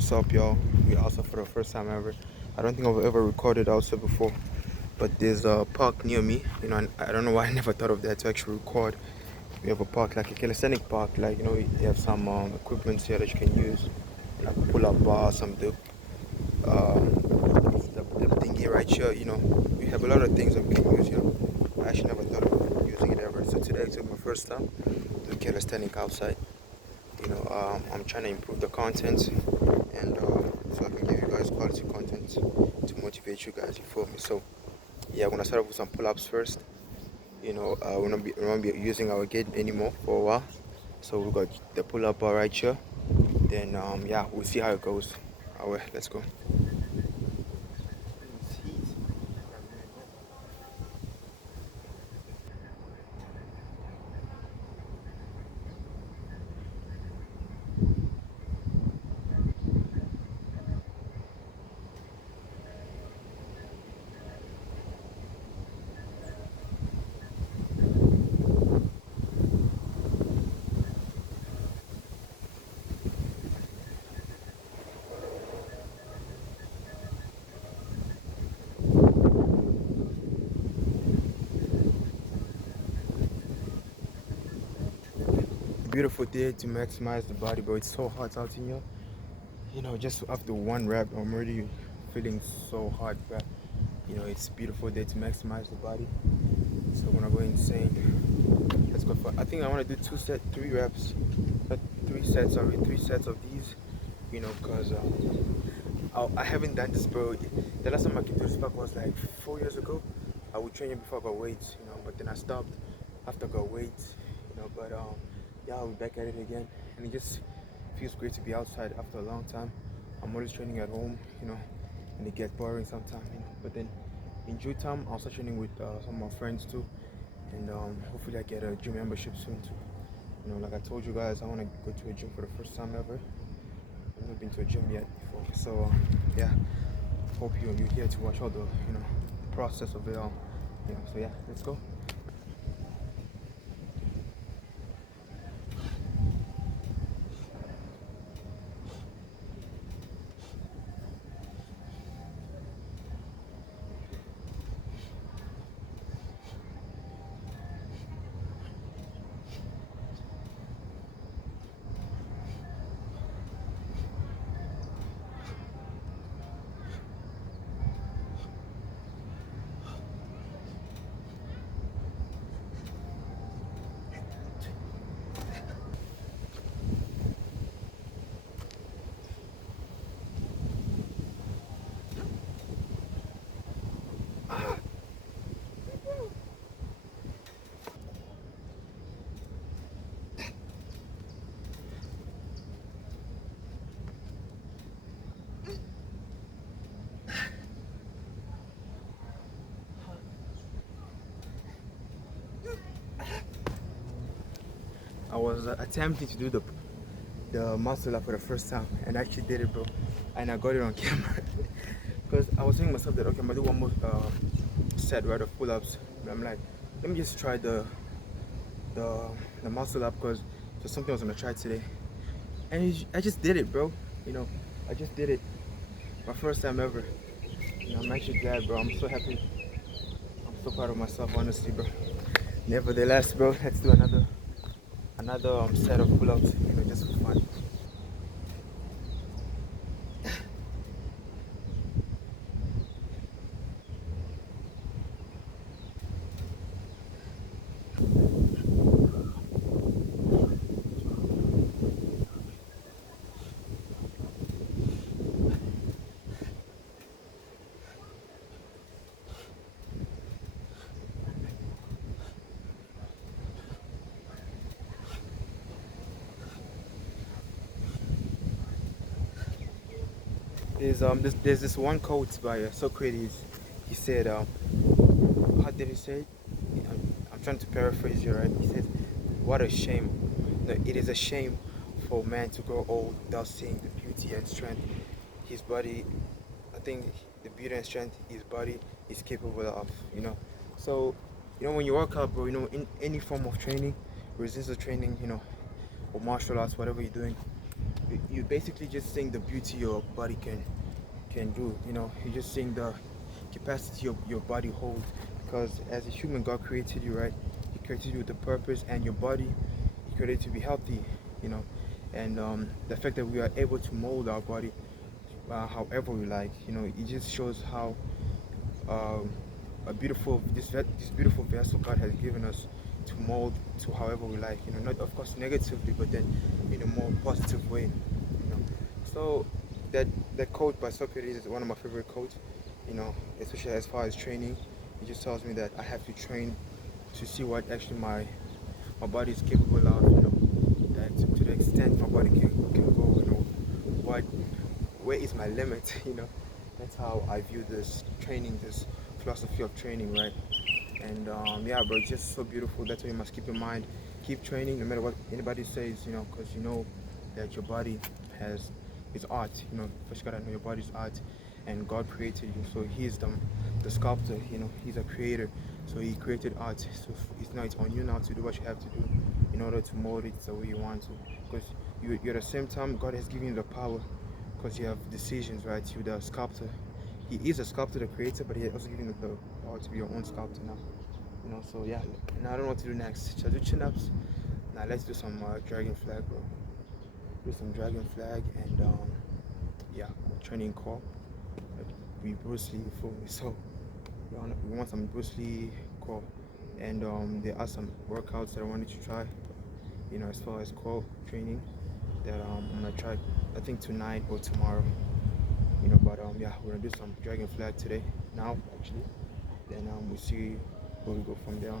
What's up, y'all? We also for the first time ever. I don't think I've ever recorded outside before, but there's a park near me. And I don't know why I never thought of that to actually record. We have a park, like a calisthenic park, like we have some equipment here that you can use, like pull-up bar, some the thingy right here. We have a lot of things that we can use. I actually never thought of using it ever. So today it's my first time doing calisthenic outside. I'm trying to improve the content and so I can give you guys quality content to motivate you guys. You feel me? So yeah, I'm gonna start off with some pull-ups first. We're not be using our gate anymore for a while. So we got the pull-up bar right here. Then yeah, we'll see how it goes. Alright, let's go. Beautiful day to maximize the body, but it's so hot out in here. Just after one rep, I'm already feeling so hot, but it's a beautiful day to maximize the body. So I'm gonna go insane. Let's go for. I think I want to do 3 reps, 3 sets. Sorry, 3 sets of these. Because I haven't done this, bro. The last time I came to this park was like 4 years ago. I would train before I got weights, but then I stopped after I got weights, But yeah, I'll be back at it again, and it just feels great to be outside after a long time. I'm always training at home, and it gets boring sometimes, But then in due time, I'll start training with some of my friends too, and hopefully I get a gym membership soon too. Like I told you guys, I want to go to a gym for the first time ever. I've never been to a gym yet before, so yeah. Hope you're here to watch all the process of it all. So yeah, let's go. I was attempting to do the muscle up for the first time, and I actually did it, bro. And I got it on camera because I was saying myself that okay, I'm gonna do one more set right of pull-ups. But I'm like, let me just try the muscle up because it's something I was gonna try today, and I just did it, bro. I just did it. My first time ever. I'm actually glad, bro. I'm so happy. I'm so proud of myself, honestly, bro. Nevertheless, bro, let's do another set of pull-ups, just for fun. There's this one quote by Socrates. He said, how did he say it? I'm trying to paraphrase you, right? He said, "What a shame! No, it is a shame for man to grow old without seeing the beauty and strength his body. I think the beauty and strength his body is capable of. So, when you work out, bro, in any form of training, resistance training, or martial arts, whatever you're doing, you're basically just seeing the beauty your body can do. You're just seeing the capacity your body holds. Because as a human, God created you, right? He created you with a purpose, and your body, He created to be healthy. You know, and the fact that we are able to mold our body however we like, it just shows how um, a beautiful this beautiful vessel God has given us to mold to however we like. Not of course negatively, but then in a more positive way. So that that quote by Socrates is one of my favorite quotes. Especially as far as training, it just tells me that I have to train to see what actually my body is capable of. That to the extent my body can go. What where is my limit? That's how I view this training, this philosophy of training, right? And yeah, bro, it's just so beautiful. That's what you must keep in mind. Keep training no matter what anybody says, because that your body has is art. First you gotta know your body's art, and God created you, so He's the sculptor. He's a creator, so He created art. So it's on you now to do what you have to do in order to mold it the way you want to. Because you're at the same time, God has given you the power, because you have decisions, right? You're the sculptor. He is a sculptor, the creator, but He has also given you the power to be your own sculptor now. So yeah. Now I don't know what to do next. Shall I do chin-ups? Now let's do some dragon flag, bro. Do some dragon flag and yeah, training core. We Bruce Lee, you feel me? So we want some Bruce Lee core, and there are some workouts that I wanted to try. As far as core training, that I'm gonna try. I think tonight or tomorrow. But yeah, we're gonna do some dragon flag today. Now actually, then we'll see where we go from there.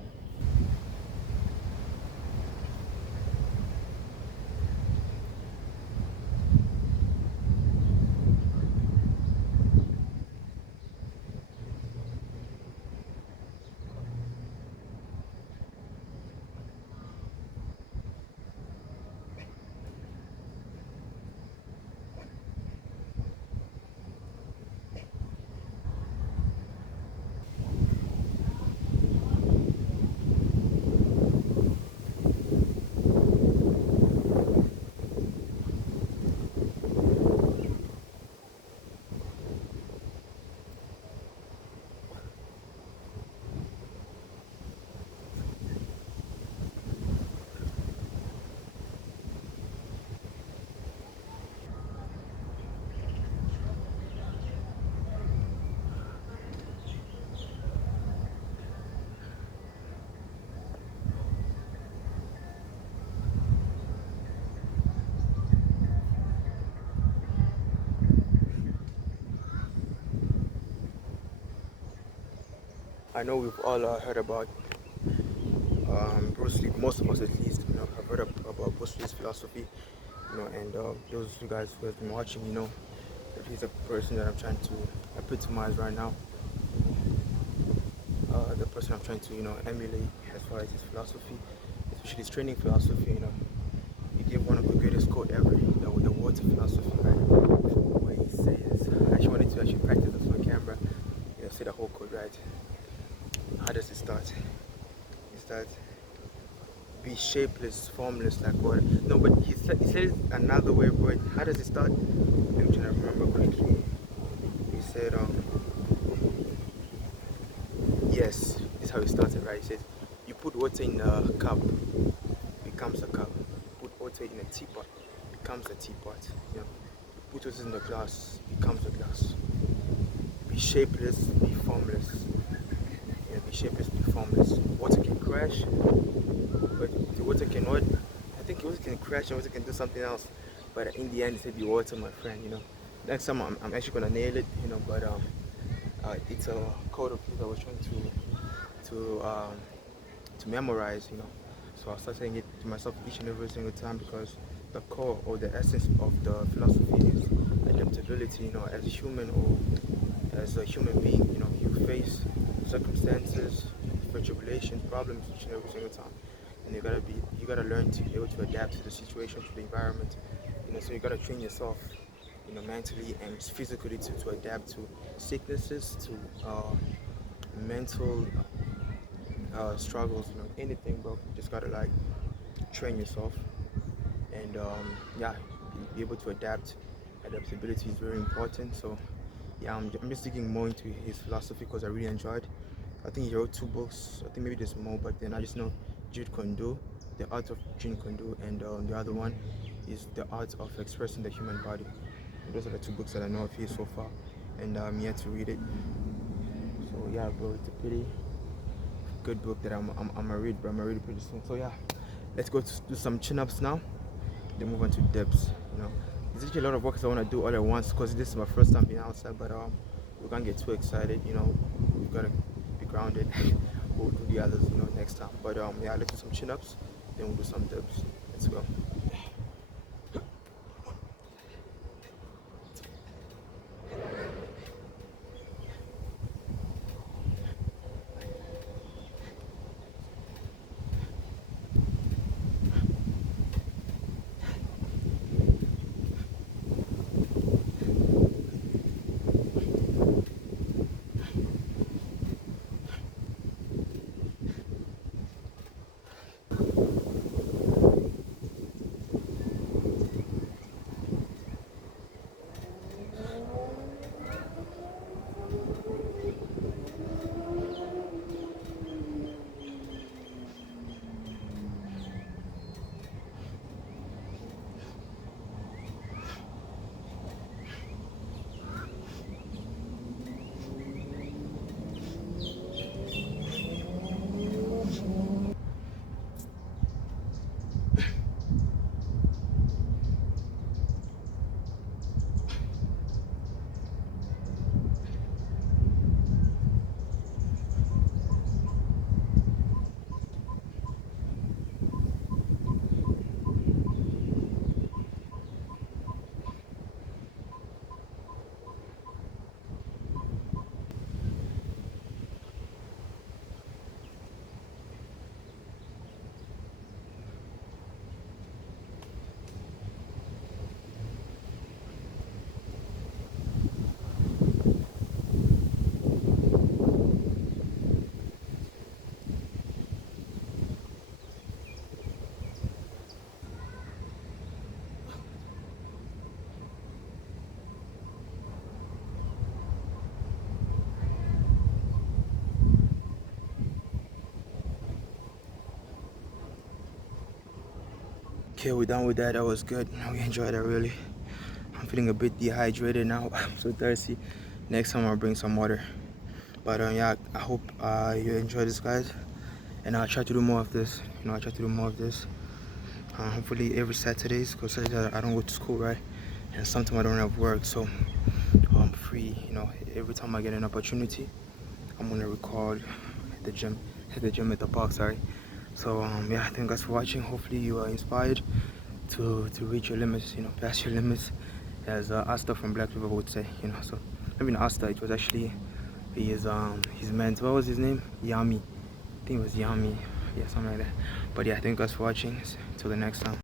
I know we've all heard about Bruce Lee. Most of us, at least, have heard about Bruce Lee's philosophy. And those of you guys who have been watching, that he's a person that I'm trying to epitomize right now. The person I'm trying to, emulate as far as his philosophy, especially his training philosophy. He gave one of the greatest quote ever, the water philosophy, right? Where he says, I actually wanted to practice this on camera, say the whole quote, right? How does it start? It starts, be shapeless, formless like water. No, but he said another way, but how does it start? I'm trying to remember quickly. He said, yes, this is how it started, right? He says, you put water in a cup, becomes a cup. Put water in a teapot, becomes a teapot. Put water in the glass, becomes a glass. Be shapeless, be formless. Be shapeless, be formless. Water can crash, but the water cannot. I think water can crash and water can do something else. But in the end, it said, "Be water, my friend." Next time I'm actually gonna nail it. But it's a code of people I was trying to memorize. So I start saying it to myself each and every single time, because the core or the essence of the philosophy is adaptability. As a human or as a human being, you face circumstances, tribulations, problems each and every single time, and you gotta learn to be able to adapt to the situation, to the environment. So you gotta train yourself, mentally and physically to adapt to sicknesses, to mental struggles, anything, bro. You just gotta like train yourself, and yeah, be able to adapt. Adaptability is very important. So yeah, I'm just digging more into his philosophy because I really enjoyed. I think he wrote 2 books. I think maybe there's more, but then I just know Jeet Kune Do, The Art of Jeet Kune Do, and the other one is The Art of Expressing the Human Body. And those are the 2 books that I know of his so far, and I'm yet to read it. So yeah, bro, it's a pretty good book that I'm gonna read, but I'm gonna read it pretty soon. So yeah, let's go to do some chin-ups now, then move on to dips. There's actually a lot of work I want to do all at once because this is my first time being outside, but we can't get too excited. We've got to be grounded. We'll do the others, next time. But yeah, let's do some chin-ups, then we'll do some dips. Let's go. Okay, we're done with that. That was good. We enjoyed it really. I'm feeling a bit dehydrated now. I'm so thirsty. Next time I'll bring some water. But yeah, I hope you enjoy this, guys. And I'll try to do more of this. I'll try to do more of this. Hopefully every Saturdays, because I don't go to school, right? And sometimes I don't have work, so I'm free. Every time I get an opportunity, I'm gonna record at the gym, at the park. Sorry. So yeah, thank you guys for watching. Hopefully you are inspired to reach your limits, pass your limits, as Asta from Black River would say. So maybe not Asta. It was actually his man. What was his name? Yami. I think it was Yami. Yeah, something like that. But yeah, thank you guys for watching. Until the next time.